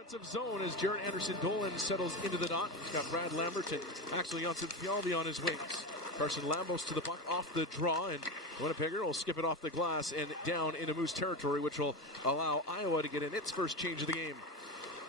offensive zone as Jared Anderson-Dolan settles into the dot. He's got Brad Lambert and actually Janssen-Fjallby on his wings. Carson Lambos to the puck off the draw, and Winnipegger will skip it off the glass and down into Moose territory, which will allow Iowa to get in its first change of the game.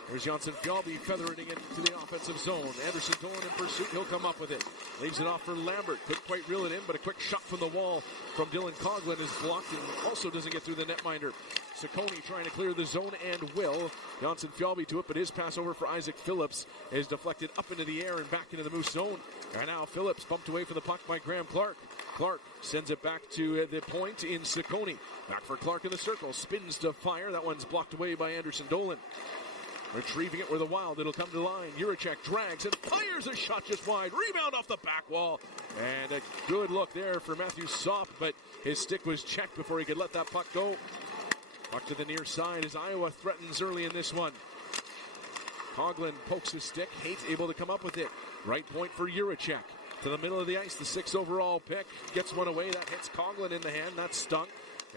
There's Janssen-Fjallby feathering it into the offensive zone. Anderson-Dolan in pursuit. He'll come up with it. Leaves it off for Lambert. Couldn't quite reel it in, but a quick shot from the wall from Dylan Coughlin is blocked and also doesn't get through the netminder. Ciccone trying to clear the zone and will. Janssen-Fjallby to it, but his pass over for Isaac Phillips is deflected up into the air and back into the Moose zone. And now Phillips bumped away for the puck by Graham Clark. Clark sends it back to the point in Ciccone. Back for Clark in the circle. Spins to fire. That one's blocked away by Anderson-Dolan. Retrieving it with the Wild. It'll come to the line. Juracek drags and fires a shot just wide. Rebound off the back wall. And a good look there for Matthew Sopp, but his stick was checked before he could let that puck go. Puck to the near side as Iowa threatens early in this one. Coughlin pokes his stick. Haight able to come up with it. Right point for Juracek. To the middle of the ice. The 6th overall pick gets one away. That hits Coughlin in the hand. That stung.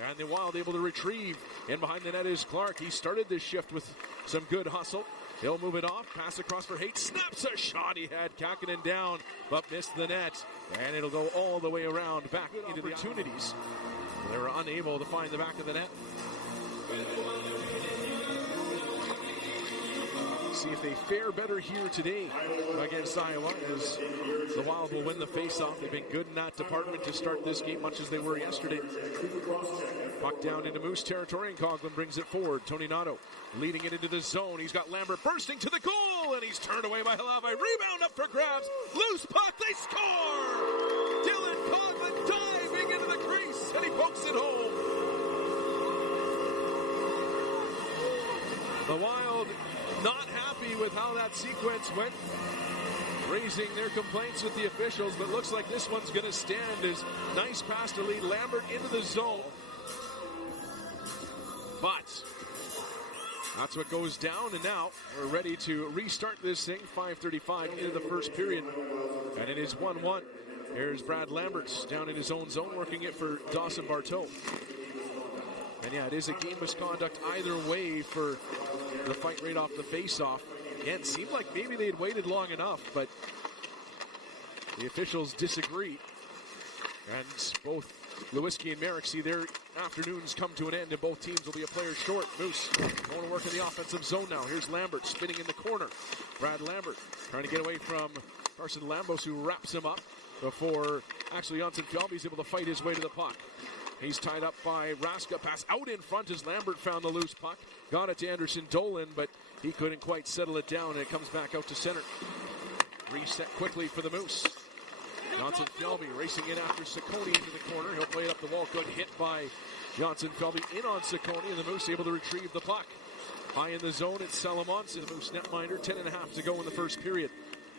And the Wild able to retrieve. In behind the net is Clark. He started this shift with some good hustle. He'll move it off. Pass across for Haight. Snaps a shot. He had Kakkonen down, but missed the net. And it'll go all the way around back into the opportunities. They were unable to find the back of the net. See if they fare better here today against Iowa as the Wild will win the faceoff. They've been good in that department to start this game, much as they were yesterday. Puck down into Moose territory, and Coughlin brings it forward. Tony Nato leading it into the zone. He's got Lambert bursting to the goal, and he's turned away by Halavai. Rebound up for grabs. Loose puck, they score! Dylan Coughlin diving into the crease, and he pokes it home. The Wild not happy with how that sequence went, raising their complaints with the officials, but looks like this one's going to stand as nice pass to lead Lambert into the zone. But that's what goes down, and now we're ready to restart this thing. 5:35 into the first period, and it is 1-1. Here's Brad Lambert down in his own zone, working it for Dawson Barteau. And yeah, it is a game misconduct either way for the fight right off the face-off. Again, it seemed like maybe they had waited long enough, but the officials disagree. And both Lewinsky and Merrick see their afternoons come to an end, and both teams will be a player short. Moose going to work in the offensive zone now. Here's Lambert spinning in the corner. Brad Lambert trying to get away from Carson Lambos, who wraps him up before actually Janssen-Fjallby is able to fight his way to the puck. He's tied up by Raska. Pass out in front as Lambert found the loose puck. Got it to Anderson-Dolan, but he couldn't quite settle it down, and it comes back out to center. Reset quickly for the Moose. Janssen-Fjallby racing in after Ciccone into the corner. He'll play it up the wall. Good hit by Janssen-Fjallby in on Ciccone, and the Moose able to retrieve the puck. High in the zone, it's Salamonson, the Moose netminder. 10.5 to go in the first period.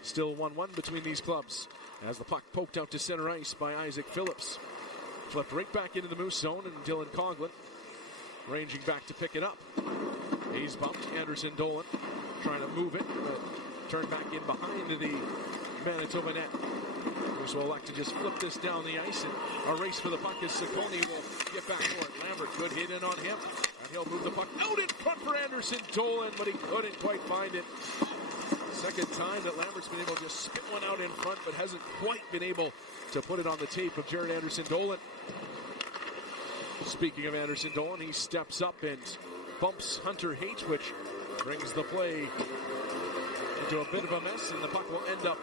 Still 1-1 between these clubs as the puck poked out to center ice by Isaac Phillips. Flipped right back into the Moose zone, and Dylan Coughlin ranging back to pick it up. He's bumped. Anderson-Dolan trying to move it, but turned back in behind the Manitoba net. Moose will elect to just flip this down the ice, and a race for the puck as Ciccone will get back for it. Lambert, good hit in on him, and he'll move the puck out in front for Anderson-Dolan, but he couldn't quite find it. Second time that Lambert's been able to just spit one out in front, but hasn't quite been able to put it on the tape of Jared Anderson-Dolan. Speaking of Anderson-Dolan, he steps up and bumps Hunter Haight, which brings the play into a bit of a mess, and the puck will end up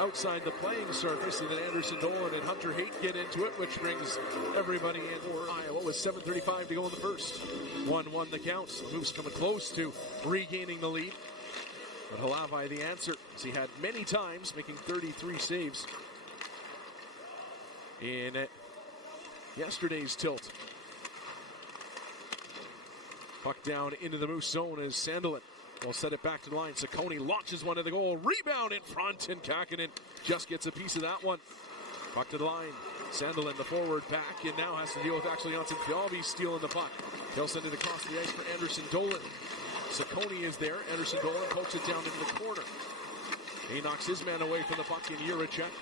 outside the playing surface, and then Anderson-Dolan and Hunter Haight get into it, which brings everybody in for Iowa with 7:35 to go in the first. 1-1 the count. The Moose coming close to regaining the lead. But Halavai the answer, as he had many times, making 33 saves in yesterday's tilt. Puck down into the Moose zone as Sandelin will set it back to the line. Ciccone launches one to the goal. Rebound in front, and Kakkonen just gets a piece of that one. Puck to the line. Sandelin, the forward, back, and now has to deal with actually Janssen-Fjallby stealing the puck. He'll send it across the ice for Anderson-Dolan. Ciccone is there. Anderson-Dolan pokes it down into the corner. He knocks his man away from the puck in Juracek.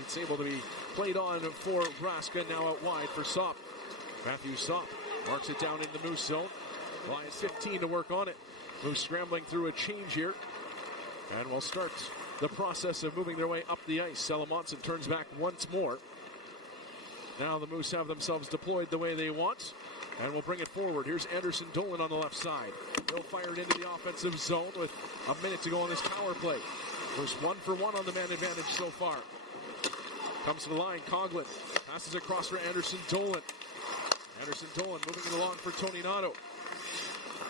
It's able to be played on for Raska, now out wide for Sopp. Matthew Sopp marks it down in the Moose zone. Lions 15 to work on it. Moose scrambling through a change here. And will start the process of moving their way up the ice. Salamonson turns back once more. Now the Moose have themselves deployed the way they want. And we'll bring it forward. Here's Anderson Dolan on the left side. He'll fire it into the offensive zone with a minute to go on this power play. Moose 1 for 1 on the man advantage so far. Comes to the line, Coughlin passes across for Anderson Dolan. Anderson Dolan moving it along for Tony Nato.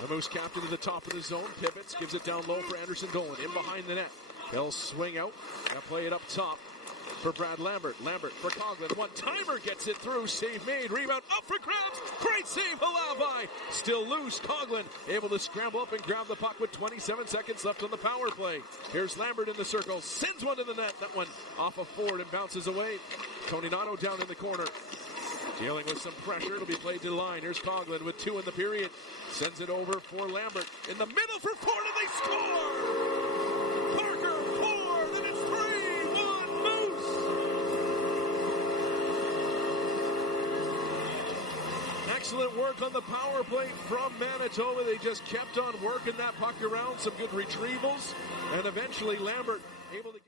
The Moose captain to the top of the zone, pivots, gives it down low for Anderson Dolan, in behind the net. He'll swing out and play it up top for Brad Lambert. Lambert for Coughlin, one-timer, gets it through, save made, rebound up for grabs, great save, Halavai, still loose, Coughlin able to scramble up and grab the puck with 27 seconds left on the power play. Here's Lambert in the circle, sends one to the net, that one off of Ford and bounces away. Tony Nato down in the corner, dealing with some pressure, it'll be played to the line. Here's Coughlin with 2 in the period, sends it over for Lambert, in the middle for Ford, and they score! Excellent work on the power play from Manitoba. They just kept on working that puck around. Some good retrievals. And eventually Lambert able to get...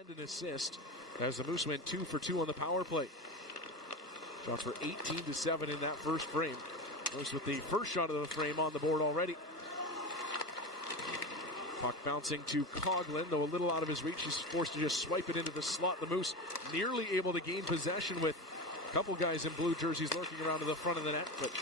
And an assist as the Moose went 2 for 2 on the power play. Shots for 18-7 in that first frame. Moose with the first shot of the frame on the board already. Puck bouncing to Coughlin, though a little out of his reach. He's forced to just swipe it into the slot. The Moose nearly able to gain possession with a couple guys in blue jerseys lurking around to the front of the net, but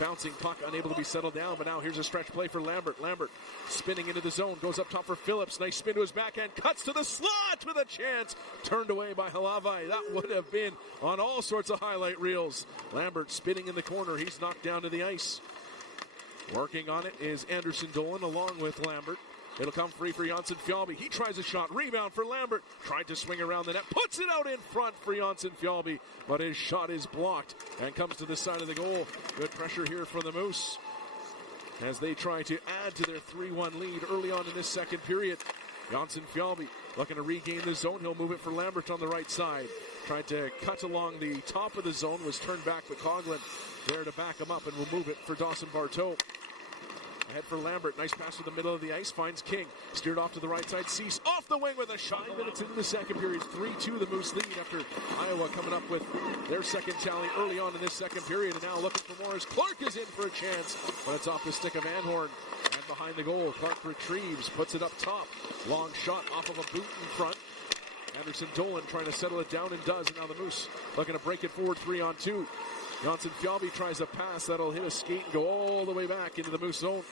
bouncing puck unable to be settled down. But now here's a stretch play for Lambert. Lambert spinning into the zone, goes up top for Phillips. Nice spin to his backhand, cuts to the slot with a chance. Turned away by Halavai. That would have been on all sorts of highlight reels. Lambert spinning in the corner. He's knocked down to the ice. Working on it is Anderson Dolan along with Lambert. It'll come free for Janssen Fjallby. He tries a shot. Rebound for Lambert. Tried to swing around the net. Puts it out in front for Janssen Fjallby. But his shot is blocked and comes to the side of the goal. Good pressure here for the Moose as they try to add to their 3-1 lead early on in this second period. Janssen Fjallby looking to regain the zone. He'll move it for Lambert on the right side. Tried to cut along the top of the zone. Was turned back, but Coughlin there to back him up and will move it for Dawson Barteau. Ahead for Lambert. Nice pass to the middle of the ice. Finds King. Steered off to the right side. Cease off the wing with a shot. 5 minutes into the second period. 3-2 the Moose lead after Iowa coming up with their second tally early on in this second period. And now looking for more as Clark is in for a chance. But it's off the stick of Anhorn. And behind the goal, Clark retrieves. Puts it up top. Long shot off of a boot in front. Anderson Dolan trying to settle it down and does. And now the Moose looking to break it forward 3-on-2. Janssen Fjallby tries a pass that'll hit a skate and go all the way back into the Moose zone.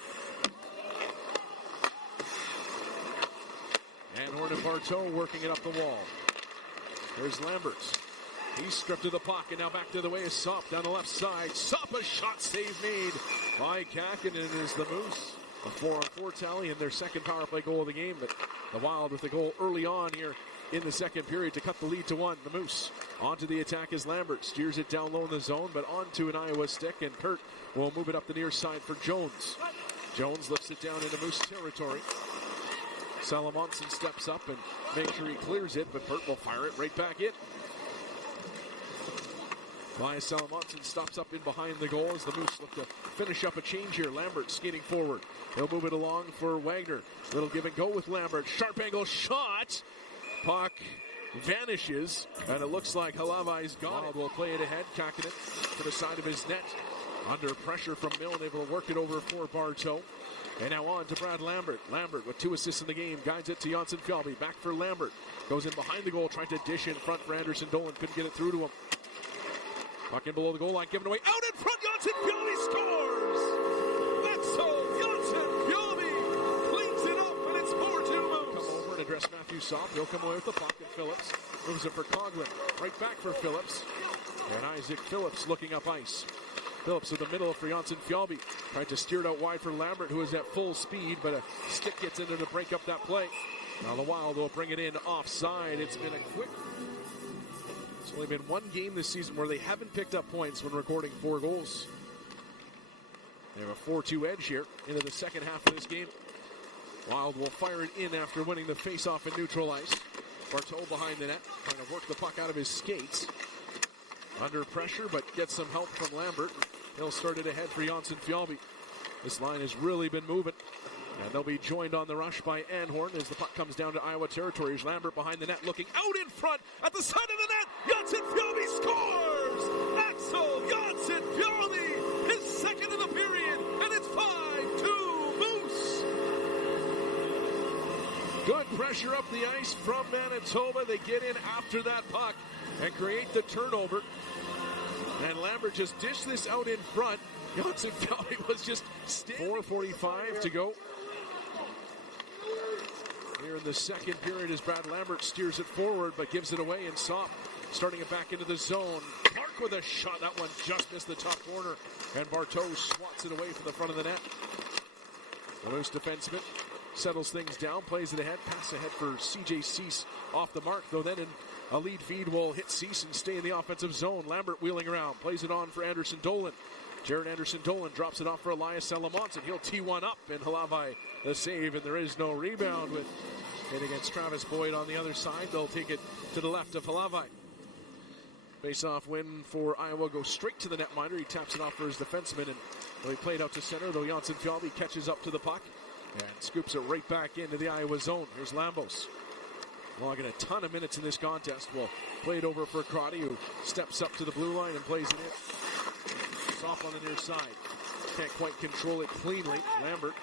Anhorn and Barteau working it up the wall. There's Lambert. He's stripped of the puck and now back to the way is Sopp down the left side. Sopp, a shot save made by Kakkonen is the Moose. A 4-on-4 tally in their second power play goal of the game. But the Wild with the goal early on here in the second period to cut the lead to 1. The Moose onto the attack is Lambert. Steers it down low in the zone, but onto an Iowa stick, and Kurt will move it up the near side for Jones. Jones lifts it down into Moose territory. Salamonson steps up and makes sure he clears it, but Kurt will fire it right back in. Elias Salamonson stops up in behind the goal as the Moose look to finish up a change here. Lambert skating forward. He'll move it along for Wagner. Little give and go with Lambert. Sharp angle shot. Puck vanishes, and it looks like Halavai's gone. Will play it ahead. Kakkonen to the side of his net. Under pressure from Milne, able to work it over for Barteau. And now on to Brad Lambert. Lambert with 2 assists in the game. Guides it to Janssen Fjallby. Back for Lambert. Goes in behind the goal. Tried to dish in front for Anderson Dolan. Couldn't get it through to him. Puck in below the goal line. Given away. Out in front. Janssen Fjallby scores! That's so. Janssen Fjallby cleans it up, and it's 4-2 Moose. Come over and address Matthew Sopp. He'll come away with the puck, and Phillips moves it for Coughlin. Right back for Phillips. And Isaac Phillips looking up ice. Phillips in the middle for Janssen Fjallby. Tried to steer it out wide for Lambert, who is at full speed, but a stick gets in there to break up that play. Now the Wild will bring it in offside. It's been a quick... It's only been one game this season where they haven't picked up points when recording 4 goals. They have a 4-2 edge here into the second half of this game. Wild will fire it in after winning the face-off in neutral ice. Barteau behind the net, trying to work the puck out of his skates. Under pressure, but gets some help from Lambert. He'll start it ahead for Janssen Fjallby. This line has really been moving. And they'll be joined on the rush by Anhorn as the puck comes down to Iowa territory. Here's Lambert behind the net, looking out in front at the side of the net. Janssen Fjallby scores! Axel Janssen Fjallby, his second of the period, and it's 5-2 Moose. Good pressure up the ice from Manitoba. They get in after that puck and create the turnover. And Lambert just dished this out in front. Janssen Fjallby was just 4:45 to go. Here in the second period as Brad Lambert steers it forward but gives it away, and Sopp starting it back into the zone. Clark with a shot. That one just missed the top corner, and Bartow swats it away from the front of the net. The Moose defenseman settles things down, plays it ahead, pass ahead for CJ Cease off the mark, though then in a lead feed will hit Cease and stay in the offensive zone. Lambert wheeling around, plays it on for Anderson Dolan. Jared Anderson Dolan drops it off for Elias Salamonts, and he'll tee one up, and Halavai the save, and there is no rebound with it against Travis Boyd on the other side. They'll take it to the left of Halavai. Face-off win for Iowa goes straight to the netminder. He taps it off for his defenseman, and he played out to center, though Janssen Fjallby catches up to the puck and scoops it right back into the Iowa zone. Here's Lambos, logging a ton of minutes in this contest. Will play it over for Crotty, who steps up to the blue line and plays it in. Off on the near side. Can't quite control it cleanly. Lambert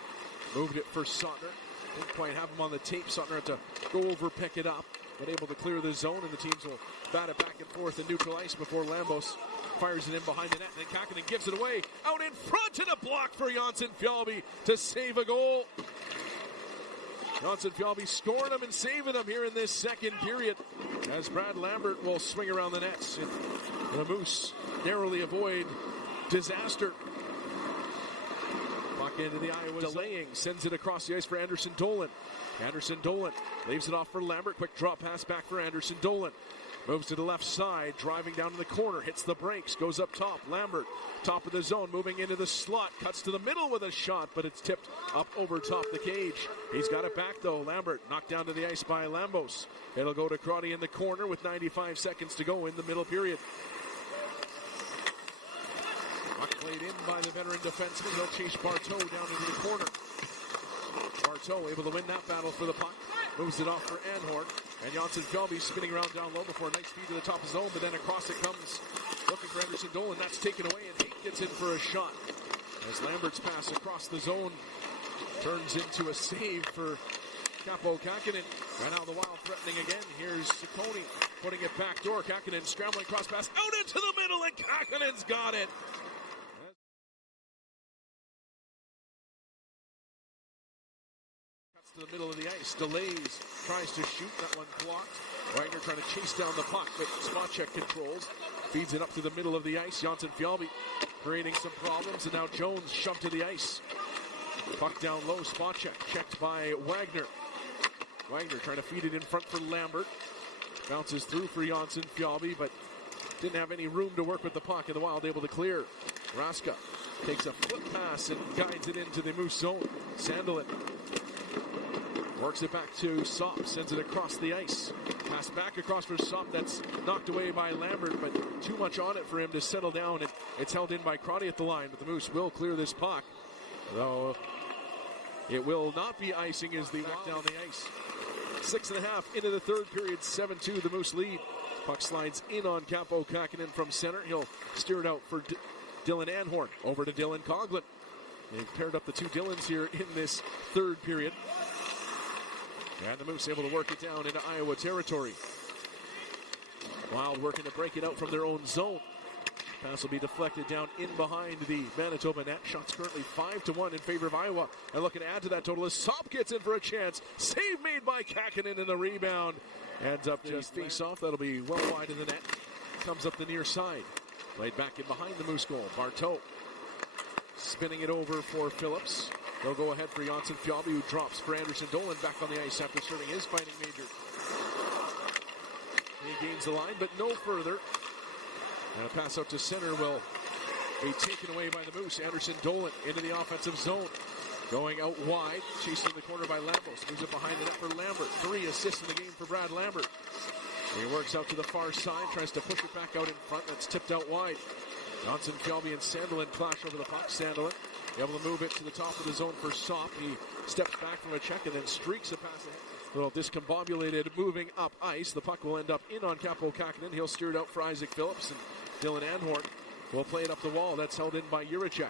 moved it for Sotner. Didn't quite have him on the tape. Sotner had to go over, pick it up, but able to clear the zone, and the teams will bat it back and forth in neutral ice before Lambos fires it in behind the net, and then Kakkonen gives it away out in front, and a block for Janssen Fjallby to save a goal. Janssen Fjallby scoring them and saving them here in this second period as Brad Lambert will swing around the nets. And the Moose narrowly avoid disaster. Puck into the Iowa delaying, sends it across the ice for Anderson Dolan. Anderson Dolan leaves it off for Lambert. Quick drop pass back for Anderson Dolan. Moves to the left side, driving down to the corner, hits the brakes, goes up top. Lambert, top of the zone, moving into the slot, cuts to the middle with a shot, but it's tipped up over top the cage. He's got it back though. Lambert knocked down to the ice by Lambos. It'll go to Crotty in the corner with 95 seconds to go in the middle period. Puck played in by the veteran defenseman. He'll chase Bartow down into the corner. Bartow able to win that battle for the puck. Moves it off for Anhorn. And Janssen Fjallby spinning around down low before a nice feed to the top of the zone. But then across it comes, looking for Anderson Dolan. That's taken away, and Haight gets in for a shot. As Lambert's pass across the zone turns into a save for Capo Kakkonen. And now the Wild threatening again. Here's Ciccone putting it back door. Kakkonen scrambling cross pass out into the middle, and Kakkonen's got it. To the middle of the ice, delays, tries to shoot, that one blocked. Wagner trying to chase down the puck, but Spacek controls, feeds it up to the middle of the ice. Janssen Fjallby creating some problems, and now Jones shoved to the ice. Puck down low, Spacek checked by Wagner. Wagner trying to feed it in front for Lambert. Bounces through for Janssen Fjallby, but didn't have any room to work with the puck, and the Wild able to clear. Raska takes a foot pass and guides it into the Moose zone. Sandelin works it back to Sopp, sends it across the ice. Pass back across for Sopp, that's knocked away by Lambert, but too much on it for him to settle down, and it's held in by Crotty at the line, but the Moose will clear this puck. Though it will not be icing as they walk down the ice. 6.5 into the third period, 7-2, the Moose lead. Puck slides in on Capo Kakkonen from center. He'll steer it out for Dylan Anhorn. Over to Dylan Coughlin. They've paired up the two Dylans here in this third period. And the Moose able to work it down into Iowa territory. Wild working to break it out from their own zone. Pass will be deflected down in behind the Manitoba net. Shots currently 5-1 in favor of Iowa. And looking to add to that total as Sopp gets in for a chance. Save made by Kakkonen, in the rebound. Ends up just face off. That'll be well wide in the net. Comes up the near side. Played back in behind the Moose goal. Bartow spinning it over for Phillips. They'll go ahead for Janssen Fjallby, who drops for Anderson Dolan back on the ice after serving his fighting major. He gains the line, but no further. And a pass out to center will be taken away by the Moose. Anderson Dolan into the offensive zone. Going out wide, chasing the corner by Lambos. Moves it behind the net for Lambert. 3 assists in the game for Brad Lambert. He works out to the far side, tries to push it back out in front. That's tipped out wide. Johnson, Kelby, and Sandelin clash over the puck. Sandelin able to move it to the top of the zone for Sopp. He steps back from a check and then streaks a pass ahead. A little discombobulated moving up ice. The puck will end up in on Capo Kakinen. He'll steer it out for Isaac Phillips, and Dylan Anhort will play it up the wall. That's held in by Juracek.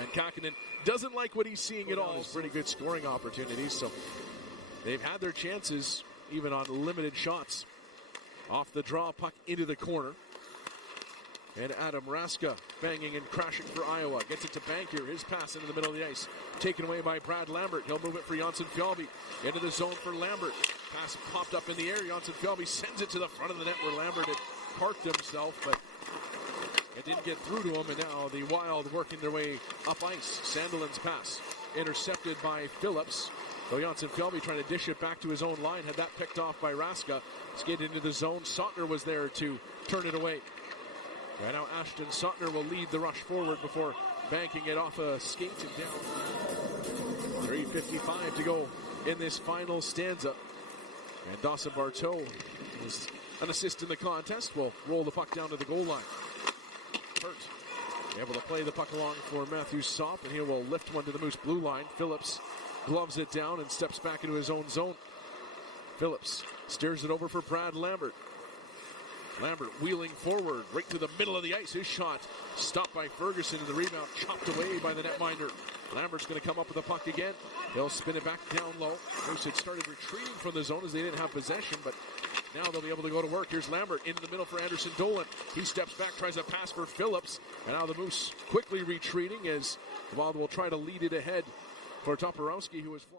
And Kakinen doesn't like what he's seeing at all. It's pretty good scoring opportunities, so they've had their chances even on limited shots. Off the draw, puck into the corner. And Adam Raska banging and crashing for Iowa. Gets it to Bankier. His pass into the middle of the ice. Taken away by Brad Lambert. He'll move it for Janssen Fjallby. Into the zone for Lambert. Pass popped up in the air. Janssen Fjallby sends it to the front of the net where Lambert had parked himself, but it didn't get through to him. And now the Wild working their way up ice. Sandelin's pass intercepted by Phillips. So Janssen Fjallby trying to dish it back to his own line. Had that picked off by Raska. Skated into the zone. Sautner was there to turn it away. Right now, Ashton Sautner will lead the rush forward before banking it off a skate and down. 3:55 to go in this final stanza. And Dawson Barteau, with an assist in the contest, will roll the puck down to the goal line. Hurt. Able to play the puck along for Matthew Sopp, and he will lift one to the Moose blue line. Phillips gloves it down and steps back into his own zone. Phillips steers it over for Brad Lambert. Lambert wheeling forward, right to the middle of the ice. His shot stopped by Ferguson, and the rebound chopped away by the netminder. Lambert's going to come up with the puck again. He'll spin it back down low. Moose had started retreating from the zone as they didn't have possession, but now they'll be able to go to work. Here's Lambert into the middle for Anderson Dolan. He steps back, tries a pass for Phillips, and now the Moose quickly retreating as the Wild will try to lead it ahead for Toporowski, who is flying.